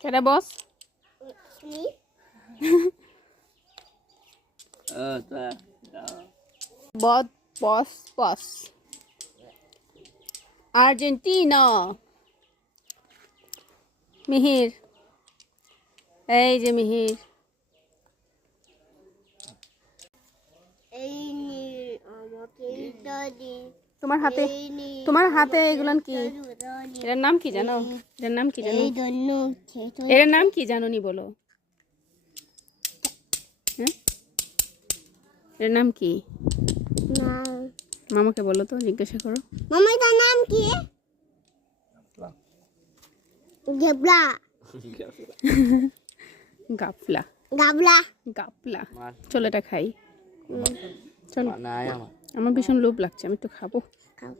কেডা বস বদ বস বস আর্জেন্টিনা মিহির এই যে মিহির তোমার হাতে এগুলান কি এটার নাম কি জানো এটার নাম কি জানো এটার নাম কি জানো নি বলো হ্যাঁ এটার নাম কি মামাকে বলো তো জিজ্ঞাসা করো মামা এটার নাম কি গেবলা গাফলা গাবলা গাফলা চলো এটা খাই চলো আমার ভীষণ লোভ লাগছে আমি একটু খাবো খাও